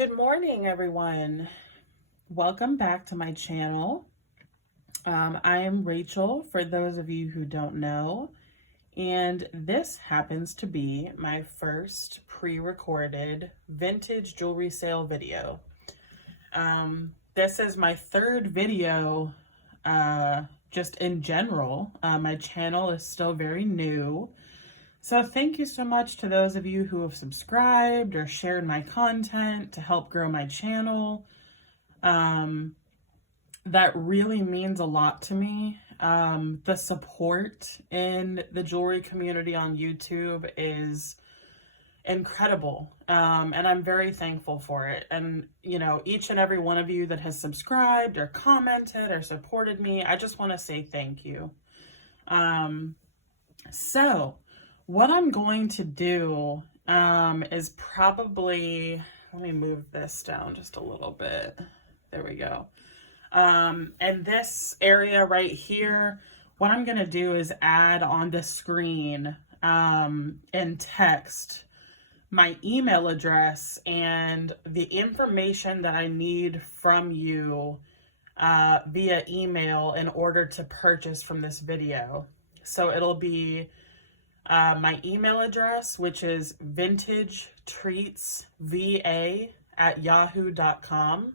Good morning, everyone. Welcome back to my channel. I am Rachel, for those of you who don't know, and this happens to be my first pre-recorded vintage jewelry sale video. This is my third video just in general. My channel is still very new. So thank you so much to those of you who have subscribed or shared my content to help grow my channel. That really means a lot to me. The support in the jewelry community on YouTube is incredible. And I'm very thankful for it. And, you know, each and every one of you that has subscribed or commented or supported me, I just want to say thank you. So what I'm going to do is probably, let me move this down just a little bit. There we go. And this area right here, what I'm going to do is add on the screen in text my email address and the information that I need from you via email in order to purchase from this video. So it'll be my email address, which is vintagetreatsva@yahoo.com.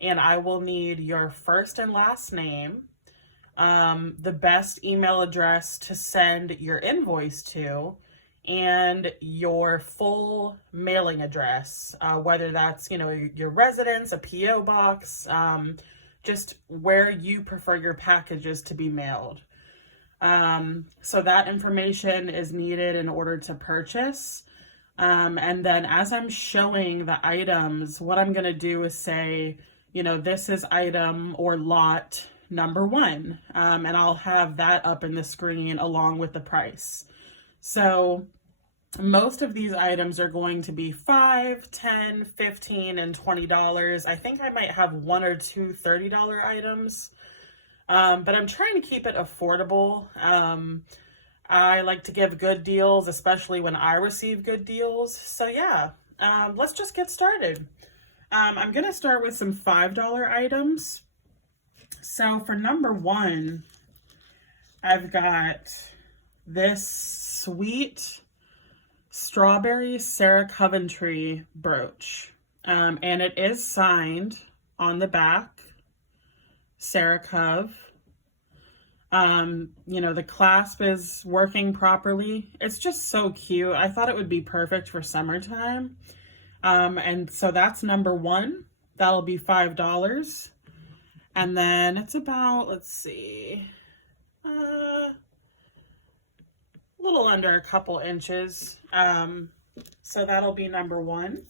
And I will need your first and last name, the best email address to send your invoice to, and your full mailing address, whether that's, you know, your residence, a P.O. box, just where you prefer your packages to be mailed. So that information is needed in order to purchase. And then as I'm showing the items, what I'm going to do is say, you know, this is item or lot number 1. And I'll have that up in the screen along with the price. So most of these items are going to be $5, $10, $15, and $20. I think I might have 1 or 2 $30 items. But I'm trying to keep it affordable. I like to give good deals, especially when I receive good deals. So yeah, let's just get started. I'm going to start with some $5 items. So for number 1, I've got this sweet strawberry Sarah Coventry brooch. And it is signed on the back. Sarah Cove. You know, the clasp is working properly. It's just so cute. I thought it would be perfect for summertime. And so that's number 1. That'll be $5. And then it's about, let's see, a little under a couple inches. So that'll be number 1.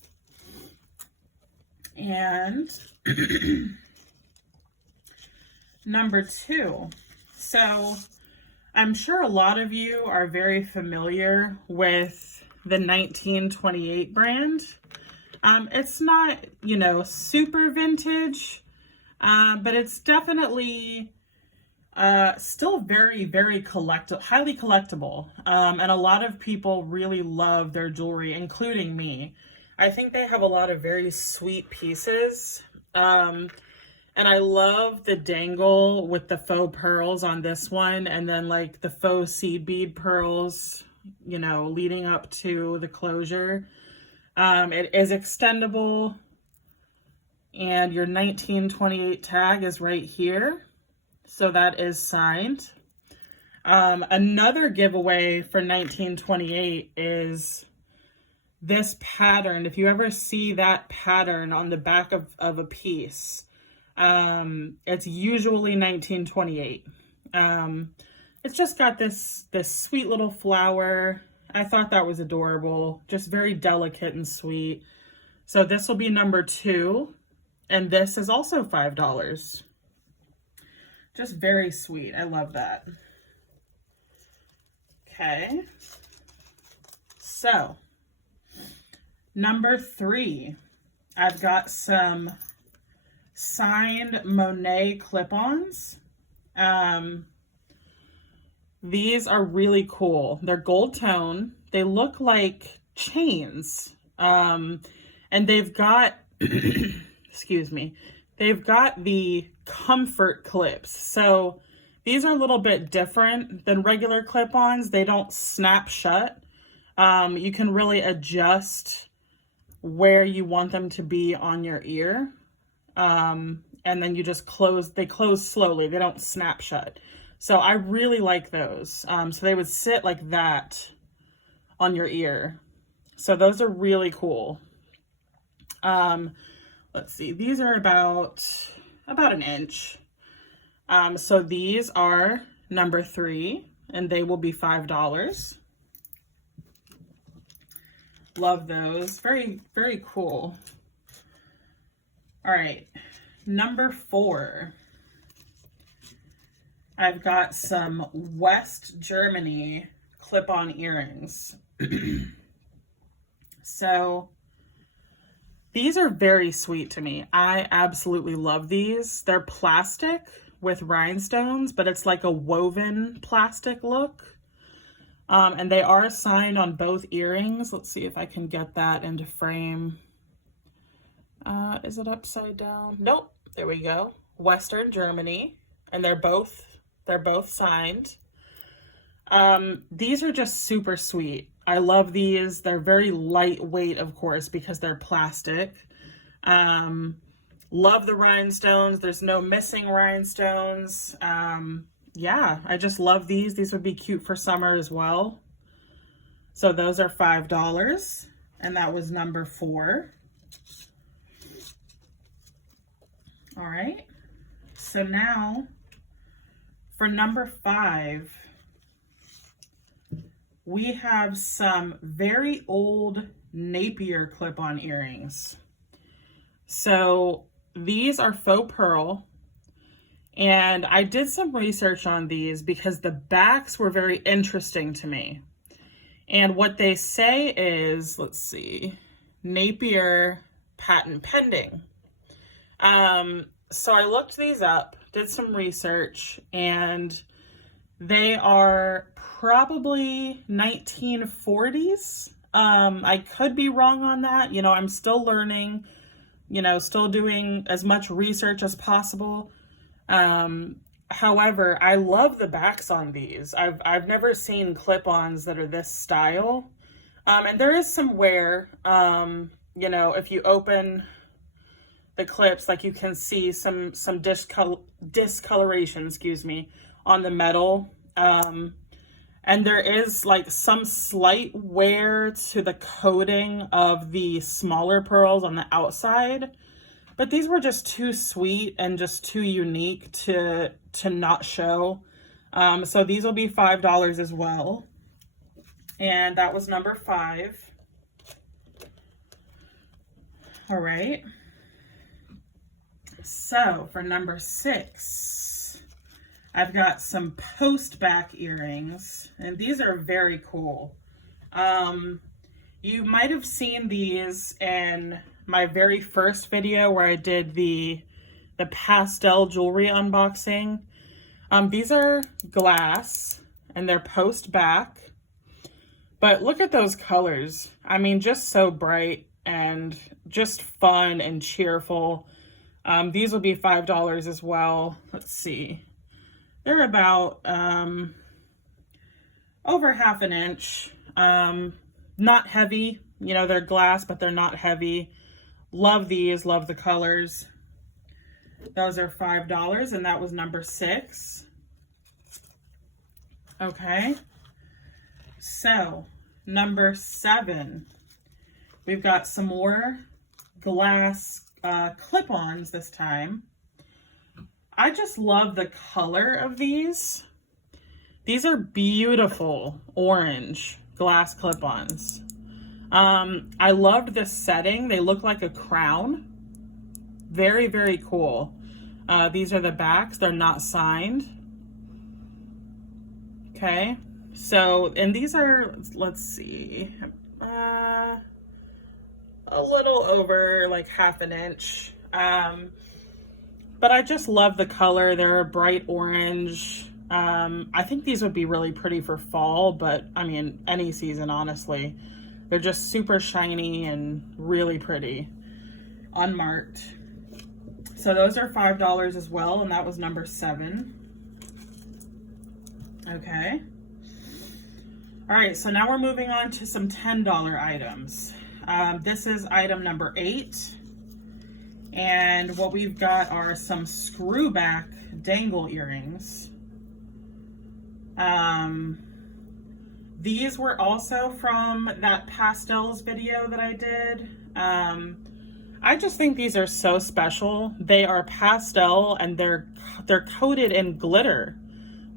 And number 2. So I'm sure a lot of you are very familiar with the 1928 brand. It's not, you know, super vintage, but it's definitely still very, very highly collectible. And a lot of people really love their jewelry, including me. I think they have a lot of very sweet pieces. And I love the dangle with the faux pearls on this one, and then like the faux seed bead pearls, you know, leading up to the closure. It is extendable, and your 1928 tag is right here. So that is signed. Another giveaway for 1928 is this pattern. If you ever see that pattern on the back of a piece, it's usually 1928. It's just got this sweet little flower. I thought that was adorable, just very delicate and sweet. So this will be number 2, and this is also $5. Just very sweet. I love that. Okay. So number 3, I've got some signed Monae Clipons. These are really cool. They're gold tone. They look like chains. And they've got, excuse me, they've got the comfort clips. So these are a little bit different than regular clip-ons. They don't snap shut. You can really adjust where you want them to be on your ear. And then you just they close slowly. They don't snap shut. So I really like those. So they would sit like that on your ear. So those are really cool. Let's see, these are about an inch. So these are number 3, and they will be $5. Love those. Very, very cool. All right, number 4. I've got some West Germany clip-on earrings. So these are very sweet to me. I absolutely love these. They're plastic with rhinestones, but it's like a woven plastic look. And they are signed on both earrings. Let's see if I can get that into frame. Is it upside down? Nope. There we go. Western Germany. And they're both signed. These are just super sweet. I love these. They're very lightweight, of course, because they're plastic. Love the rhinestones. There's no missing rhinestones. Yeah, I just love these. These would be cute for summer as well. So those are $5, and that was number 4. All right. So now for number 5, we have some very old Napier clip-on earrings. So these are faux pearl, and I did some research on these because the backs were very interesting to me. And what they say is, let's see, Napier patent pending. So I looked these up, did some research, and they are probably 1940s. I could be wrong on that. You know, I'm still learning, you know, still doing as much research as possible. However, I love the backs on these. I've never seen clip-ons that are this style. And there is some wear, you know, if you open the clips, like you can see some discoloration, excuse me, on the metal. And there is like some slight wear to the coating of the smaller pearls on the outside, but these were just too sweet and just too unique to not show. So these will be $5 as well. And that was number 5. All right. So for number 6, I've got some Postback earrings, and these are very cool. You might have seen these in my very first video where I did the pastel jewelry unboxing. These are glass, and they're Postback, but look at those colors. I mean, just so bright and just fun and cheerful. These will be $5 as well. Let's see. They're about over half an inch. Not heavy. You know, they're glass, but they're not heavy. Love these. Love the colors. Those are $5, and that was number 6. Okay. So, number 7. We've got some more glass clip-ons this time. I just love the color of these. These are beautiful orange glass clip-ons. I loved this setting. They look like a crown. Very, very cool. These are the backs. They're not signed. Okay. So, and these are, let's see, a little over like half an inch. But I just love the color. They're a bright orange. I think these would be really pretty for fall, but I mean, any season, honestly. They're just super shiny and really pretty, unmarked. So those are $5 as well, and that was number 7. Okay. All right, so now we're moving on to some $10 items. This is item number 8. And what we've got are some Screwback dangle earrings. These were also from that pastels video that I did. I just think these are so special. They are pastel and they're coated in glitter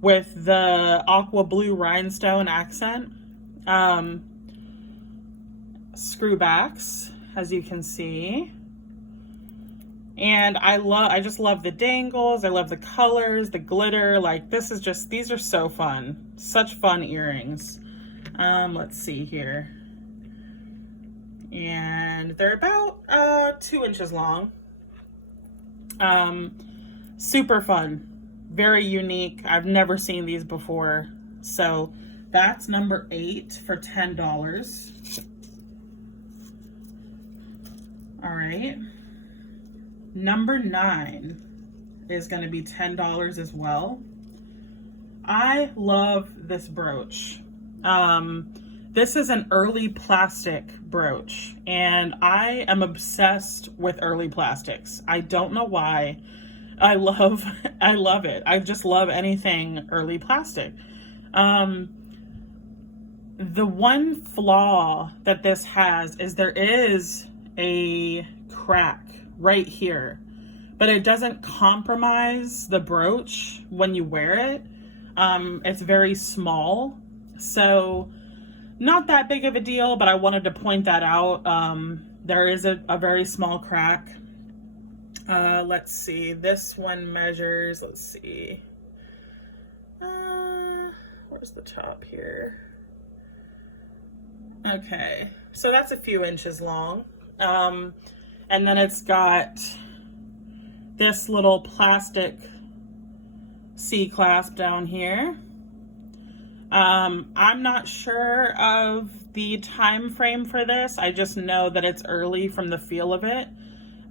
with the aqua blue rhinestone accent. Screwbacks, as you can see. And I just love the dangles. I love the colors, the glitter. Like, these are so fun. Such fun earrings. Let's see here. And they're about 2 inches long. Super fun. Very unique. I've never seen these before. So that's number 8 for $10. All right. Number 9 is going to be $10 as well. I love this brooch. This is an early plastic brooch, and I am obsessed with early plastics. I don't know why. I love it. I just love anything early plastic. The one flaw that this has is there is a crack right here, but it doesn't compromise the brooch when you wear it. It's very small, so not that big of a deal, but I wanted to point that out. There is a very small crack. Let's see, this one measures, let's see, where's the top here? Okay, so that's a few inches long. And then it's got this little plastic C-clasp down here. I'm not sure of the time frame for this. I just know that it's early from the feel of it,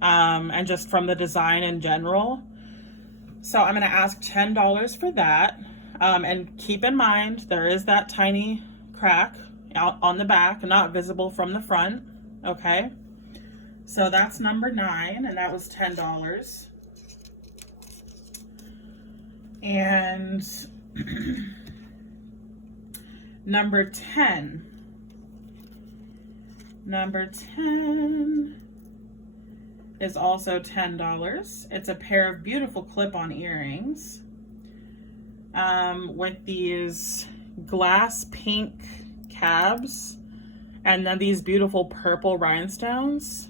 and just from the design in general. So I'm going to ask $10 for that. And keep in mind, there is that tiny crack out on the back, not visible from the front. Okay. So that's number 9, and that was $10. And number 10. Number 10 is also $10. It's a pair of beautiful clip-on earrings with these glass pink cabs and then these beautiful purple rhinestones.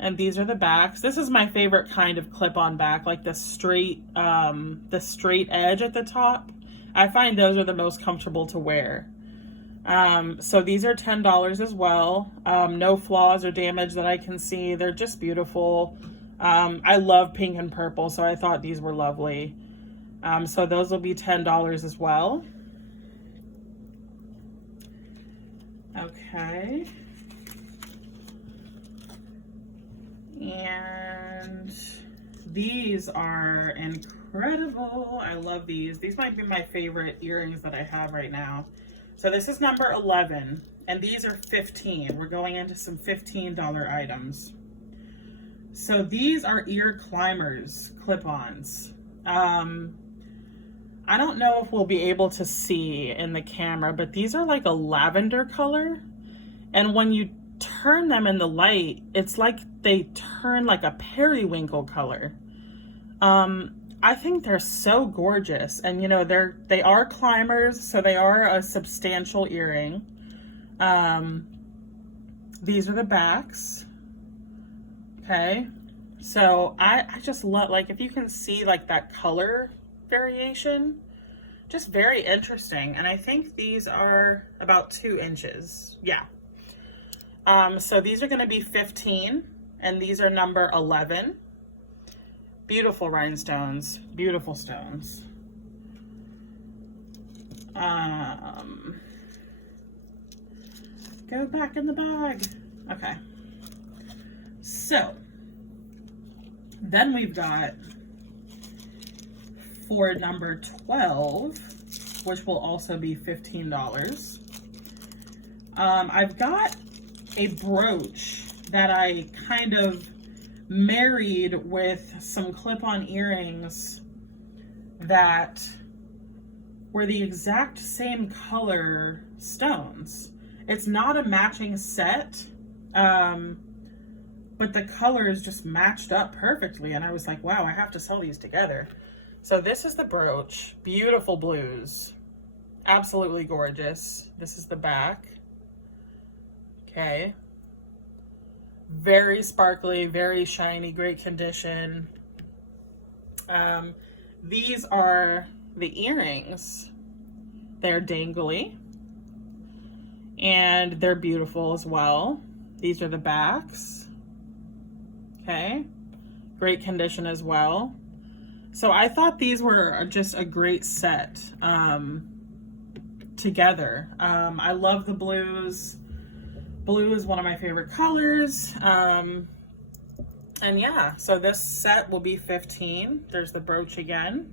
And these are the backs. This is my favorite kind of clip-on back, like the straight edge at the top. I find those are the most comfortable to wear. So these are $10 as well. No flaws or damage that I can see. They're just beautiful. I love pink and purple, so I thought these were lovely. So those will be $10 as well. Okay. And these are incredible. I love these. These might be my favorite earrings that I have right now. So this is number 11, and these are 15. We're going into some $15 items. So these are ear climbers, clip-ons. I don't know if we'll be able to see in the camera, but these are like a lavender color. And when you turn them in the light, it's like they turn like a periwinkle color. I think they're so gorgeous, and you know, they are climbers, so they are a substantial earring. These are the backs. Okay, so I just love, like, if you can see like that color variation, just very interesting. And I think these are about 2 inches. Yeah. So these are going to be 15, and these are number 11. Beautiful rhinestones, beautiful stones. Go back in the bag. Okay. So, then we've got for number 12, which will also be $15. I've got a brooch that I kind of married with some clip-on earrings that were the exact same color stones. It's not a matching set, but the colors just matched up perfectly, and I was like, wow, I have to sell these together. So this is the brooch, beautiful blues, absolutely gorgeous. This is the back. Okay. Very sparkly, very shiny, great condition. These are the earrings. They're dangly, and they're beautiful as well. These are the backs. Okay. Great condition as well. So I thought these were just a great set together. I love the blues. Blue is one of my favorite colors. And yeah, so this set will be $15. There's the brooch again.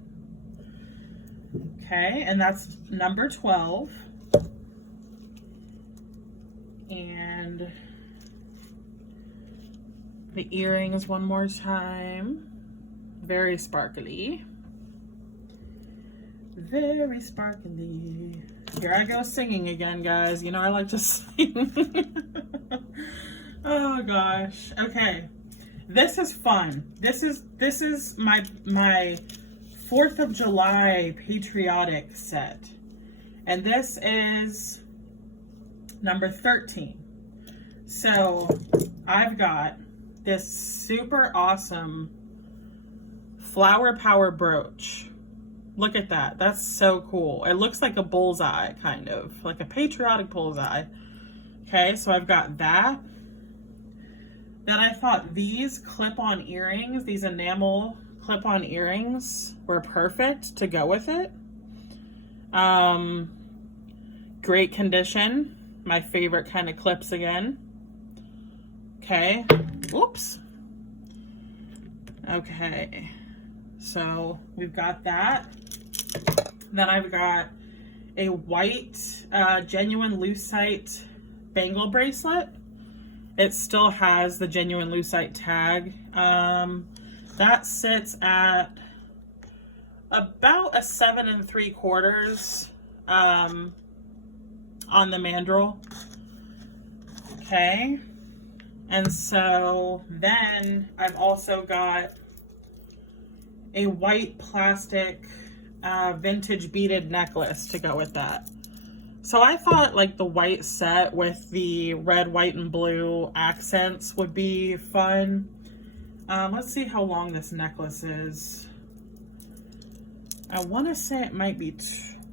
Okay, and that's number 12. And the earrings one more time. Very sparkly. Very sparkly. Here I go singing again, guys. You know I like to sing. Oh gosh. Okay. This is fun. This is my 4th of July patriotic set. And this is number 13. So I've got this super awesome flower power brooch. Look at that. That's so cool. It looks like a bullseye, kind of like a patriotic bullseye. Okay, so I've got that. Then I thought these clip-on earrings, these enamel clip-on earrings were perfect to go with it. Great condition. My favorite kind of clips again. Okay. Oops. Okay. So we've got that. Then I've got a white genuine lucite bangle bracelet. It still has the genuine lucite tag. That sits at about a 7 3/4 on the mandrel. Okay. And so then I've also got a white plastic vintage beaded necklace to go with that. So I thought like the white set with the red, white, and blue accents would be fun. Let's see how long this necklace is. I want to say it might be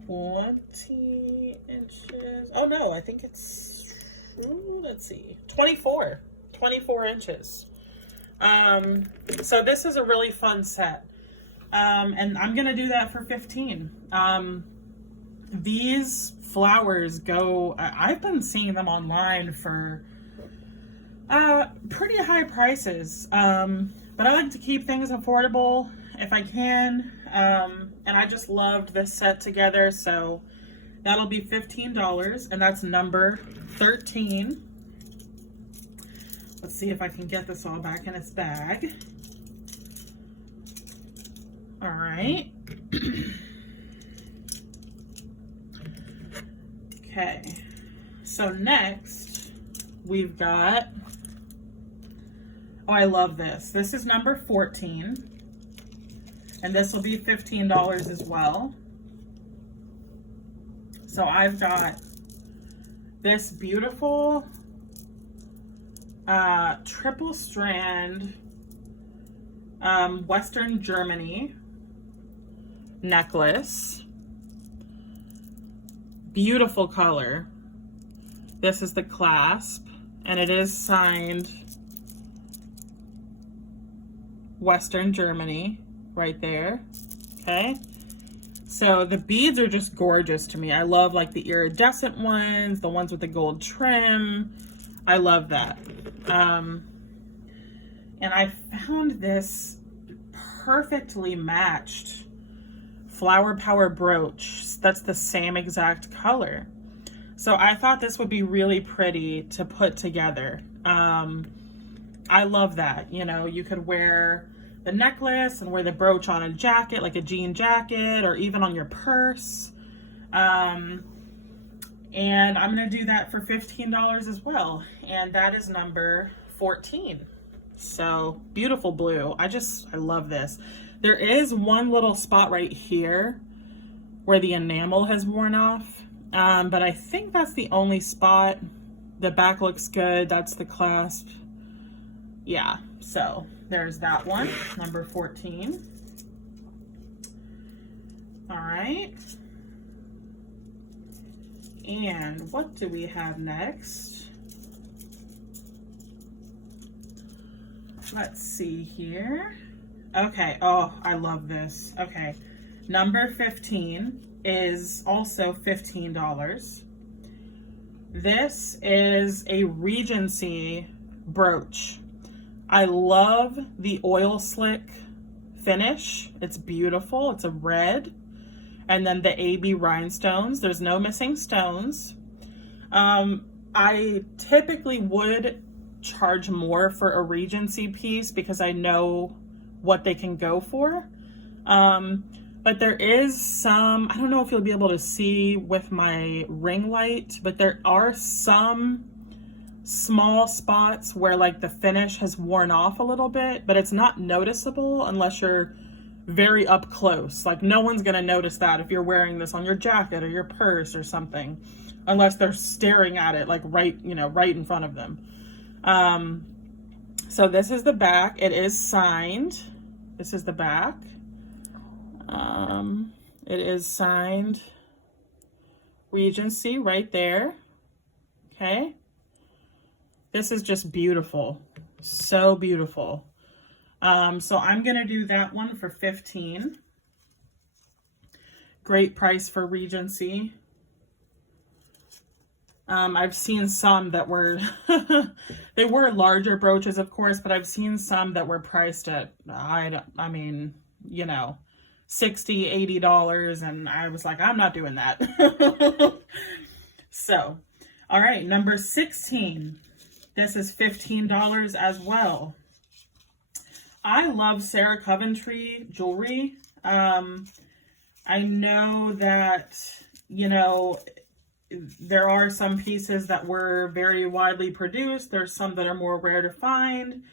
20 inches. Oh no, I think it's, let's see, 24 inches. So this is a really fun set. And I'm gonna do that for 15. These flowers go, I've been seeing them online for pretty high prices, but I like to keep things affordable if I can, and I just loved this set together, so that'll be $15, and that's number 13. Let's see if I can get this all back in its bag. All right. Okay, so next we've got, oh, I love this. This is number 14, and this will be $15 as well. So I've got this beautiful triple strand Western Germany necklace. Beautiful color. This is the clasp, and it is signed Western Germany right there. Okay, So the beads are just gorgeous to me. I love like the iridescent ones, the ones with the gold trim. I love that. And I found this perfectly matched Flower Power brooch that's the same exact color. So I thought this would be really pretty to put together. I love that. You know, you could wear the necklace and wear the brooch on a jacket, like a jean jacket, or even on your purse. And I'm going to do that for $15 as well. And that is number 14. So beautiful blue. I love this. There is one little spot right here where the enamel has worn off. But I think that's the only spot. The back looks good. That's the clasp. Yeah, so there's that one, number 14. All right. And what do we have next? Let's see here. Okay, oh, I love this. Okay, number 15 is also $15. This is a Regency brooch. I love the oil slick finish. It's beautiful. It's a red. And then the AB rhinestones. There's no missing stones. I typically would charge more for a Regency piece because I know what they can go for. But there is some, I don't know if you'll be able to see with my ring light, but there are some small spots where like the finish has worn off a little bit, but it's not noticeable unless you're very up close. Like no one's gonna notice that if you're wearing this on your jacket or your purse or something, unless they're staring at it like right in front of them. So this is the back. It is signed. This is the back. It is signed Regency right there. Okay. This is just beautiful. So beautiful. So I'm going to do that one for 15. Great price for Regency. I've seen some that were, they were larger brooches, of course, but I've seen some that were priced at, I mean, you know, $60, $80, and I was like, I'm not doing that. So, all right, number 16. This is $15 as well. I love Sarah Coventry jewelry. I know that, you know, there are some pieces that were very widely produced. There's some that are more rare to find,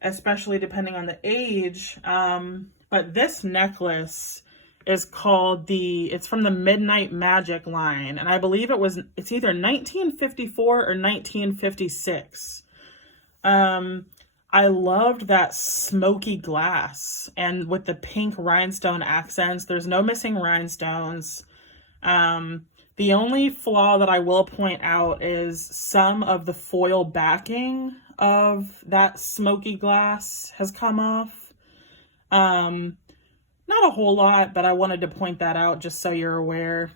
especially depending on the age. But this necklace is called it's from the Midnight Magic line. And I believe it's either 1954 or 1956. I loved that smoky glass and with the pink rhinestone accents. There's no missing rhinestones. The only flaw that I will point out is some of the foil backing of that smoky glass has come off. Not a whole lot, but I wanted to point that out just so you're aware.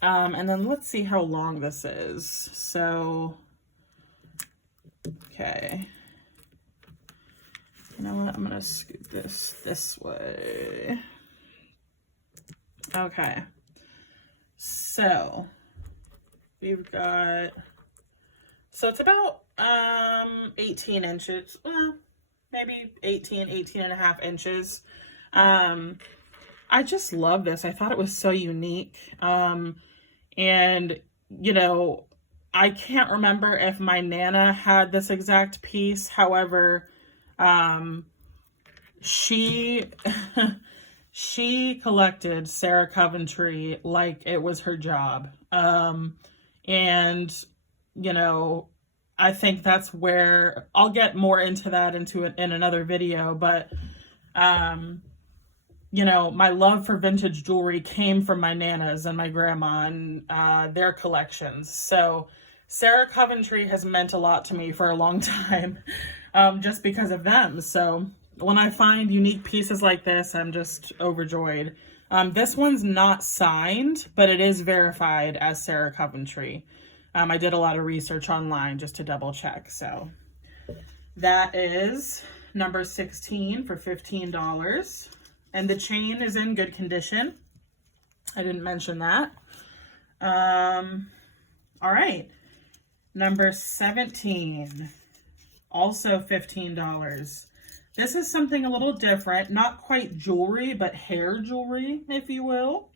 And then let's see how long this is. So, okay. You know what? I'm going to scoot this way. Okay. So, we've got, so it's about 18 inches. Well, maybe 18 and a half inches. I just love this. I thought it was so unique. And, you know, I can't remember if my Nana had this exact piece. However, she collected Sarah Coventry like it was her job. And, you know, I think that's where I'll get more into that in another video, but, you know, my love for vintage jewelry came from my Nanas and my grandma and their collections. So Sarah Coventry has meant a lot to me for a long time, just because of them. So when I find unique pieces like this, I'm just overjoyed. This one's not signed, but it is verified as Sarah Coventry. I did a lot of research online just to double check. So that is number 16 for $15. And the chain is in good condition. I didn't mention that. All right. Number 17, also $15. This is something a little different, not quite jewelry, but hair jewelry, if you will.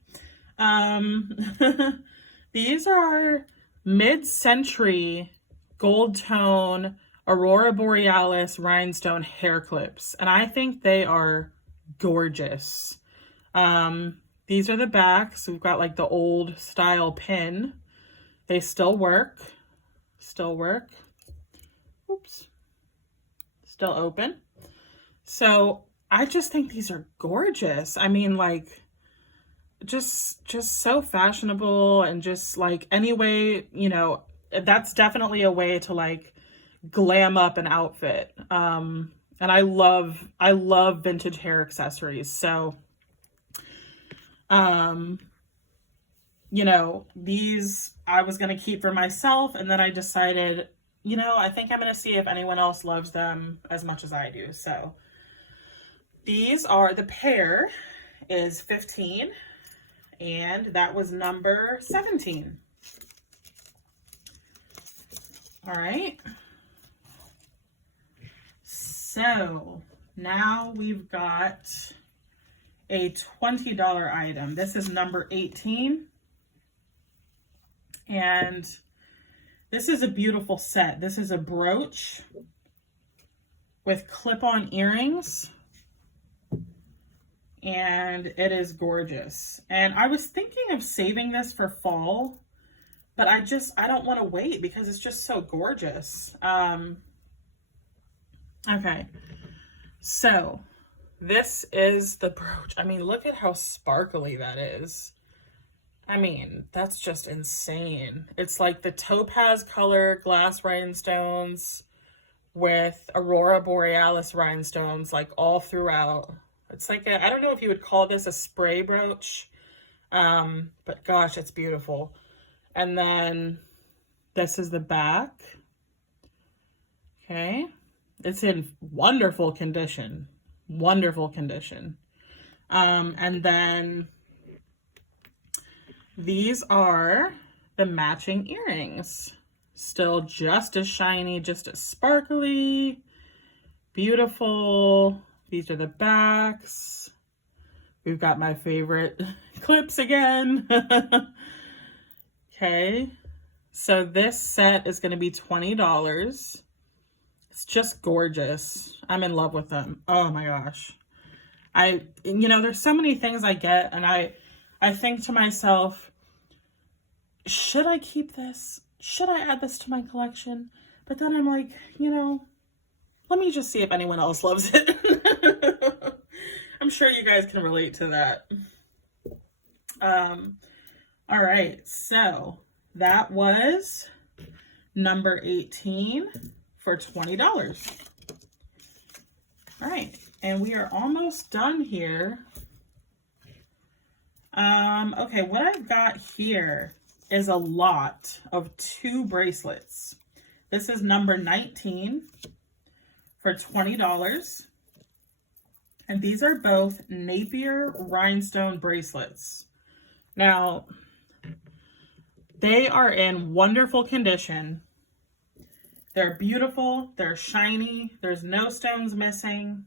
These are mid-century gold tone Aurora Borealis rhinestone hair clips, and I think they are gorgeous. These are the backs. We've got like the old style pin. They still work. Oops. Still open. So I just think these are gorgeous. I mean, like, just so fashionable, and just like any way, you know, that's definitely a way to like glam up an outfit. And I love vintage hair accessories. So, you know, these I was going to keep for myself, and then I decided, you know, I think I'm going to see if anyone else loves them as much as I do. So these are, the pair is 15, and that was number 17. All right. So now we've got a $20 item. This is number 18. And this is a beautiful set. This is a brooch with clip-on earrings. And it is gorgeous. And I was thinking of saving this for fall, but I don't want to wait because it's just so gorgeous. Okay. So this is the brooch. I mean, look at how sparkly that is. I mean, that's just insane. It's like the topaz color glass rhinestones with Aurora Borealis rhinestones, like all throughout. It's like I don't know if you would call this a spray brooch, but gosh, it's beautiful. And then this is the back. Okay. It's in wonderful condition. And then these are the matching earrings. Still just as shiny, just as sparkly, beautiful. These are the backs. We've got my favorite clips again. Okay. So this set is going to be $20. It's just gorgeous. I'm in love with them. Oh my gosh. You know, there's so many things I get, and I think to myself, should I keep this? Should I add this to my collection? But then I'm like, you know, let me just see if anyone else loves it. I'm sure you guys can relate to that. All right, so that was number 18 for $20. All right, and we are almost done here. Okay, what I've got here is a lot of 2 bracelets. This is number 19 for $20. And these are both Napier rhinestone bracelets. Now, they are in wonderful condition. They're beautiful, they're shiny, there's no stones missing.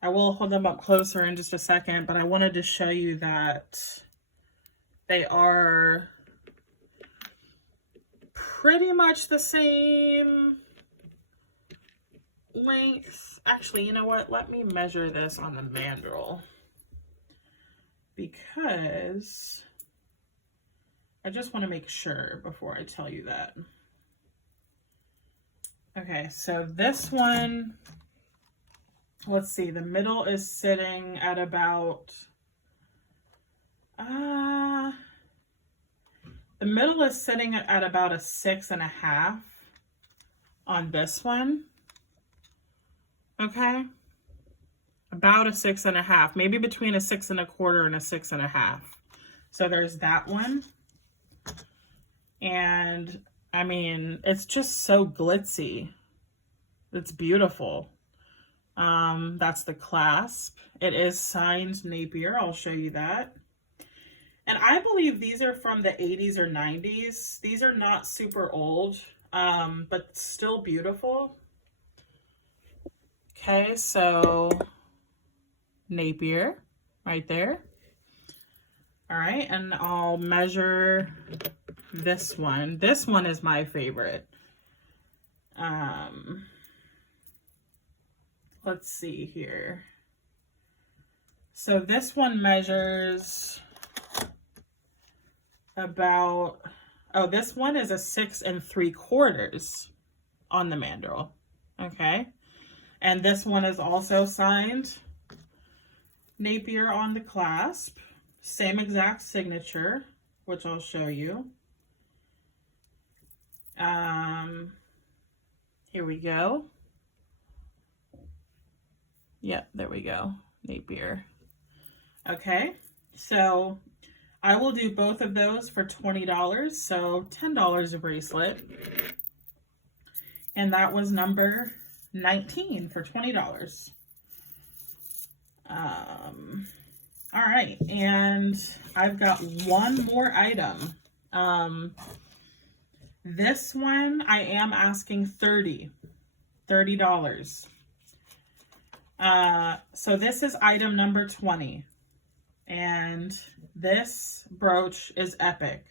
I will hold them up closer in just a second, but I wanted to show you that they are pretty much the same length. Actually, you know what? Let me measure this on the mandrel, because I just want to make sure before I tell you that. Okay, so this one, let's see, the middle is sitting at about, the middle is sitting at about a 6.5 on this one. Okay, about a 6.5, maybe between a 6 1/4 and a 6.5. So there's that one. And I mean, it's just so glitzy. It's beautiful. That's the clasp. It is signed Napier. I'll show you that. And I believe these are from the 80s or 90s. These are not super old, but still beautiful. Okay, so Napier right there. All right, and I'll measure this one. This one is my favorite. Let's see here. So this one measures about, oh, this one is a 6 3/4 on the mandrel. Okay. And this one is also signed Napier on the clasp. Same exact signature, which I'll show you. Here we go. Yep, there we go. Napier. Okay, so I will do both of those for $20, so $10 a bracelet. And that was number 19 for $20. All right, and I've got one more item. This one I am asking $30. So this is item number 20. And this brooch is epic.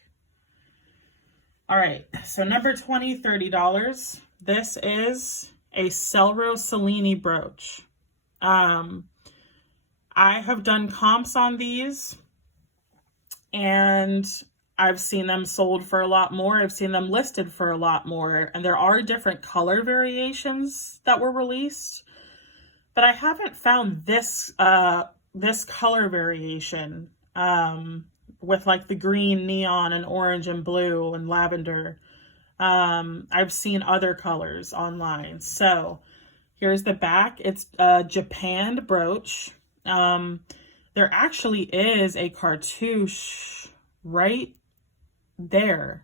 All right, so number 20, $30. This is a Celro Seleni brooch. I have done comps on these, and I've seen them sold for a lot more. I've seen them listed for a lot more, and there are different color variations that were released, but I haven't found this this color variation with like the green, neon, and orange and blue and lavender. I've seen other colors online. So here's the back. It's a japanned brooch. There actually is a cartouche right there,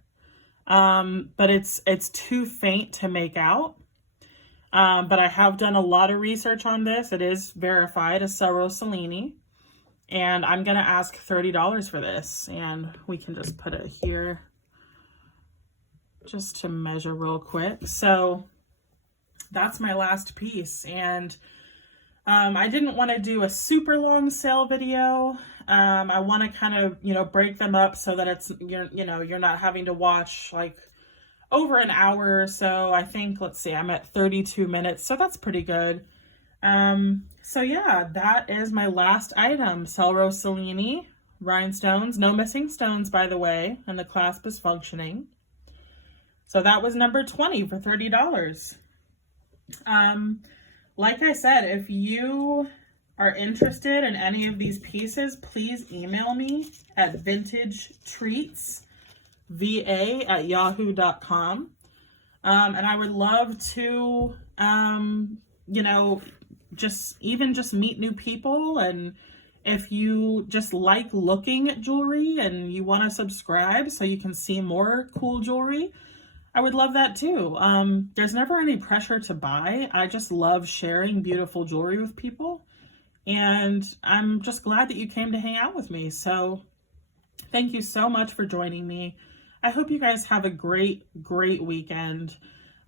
but it's too faint to make out. But I have done a lot of research on this. It is verified as Celro Seleni, and I'm gonna ask $30 for this, and we can just put it here just to measure real quick. So that's my last piece, and I didn't want to do a super long sale video. I want to kind of, break them up so that it's, you're not having to watch like over an hour or so. I think, let's see, I'm at 32 minutes, so that's pretty good. So yeah, that is my last item. Celro Seleni, rhinestones, no missing stones, by the way, and the clasp is functioning. So that was number 20 for $30. Like I said, if you are interested in any of these pieces, please email me at vintagetreatsva@yahoo.com. And I would love to, just meet new people. And if you just like looking at jewelry and you want to subscribe so you can see more cool jewelry, I would love that too. There's never any pressure to buy. I just love sharing beautiful jewelry with people. And I'm just glad that you came to hang out with me. So thank you so much for joining me. I hope you guys have a great, great weekend.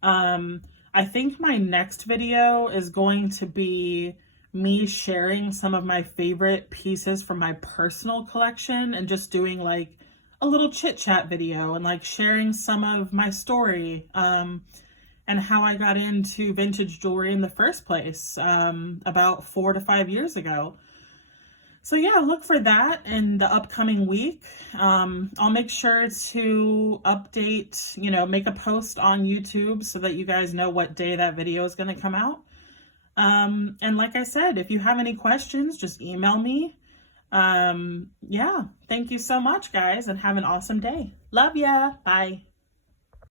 I think my next video is going to be me sharing some of my favorite pieces from my personal collection and just doing like a little chit chat video and like sharing some of my story and how I got into vintage jewelry in the first place about 4 to 5 years ago. So yeah, look for that in the upcoming week. I'll make sure to update, make a post on YouTube so that you guys know what day that video is going to come out. And like I said, if you have any questions, just email me. Yeah, thank you so much, guys, and have an awesome day. Love ya. Bye.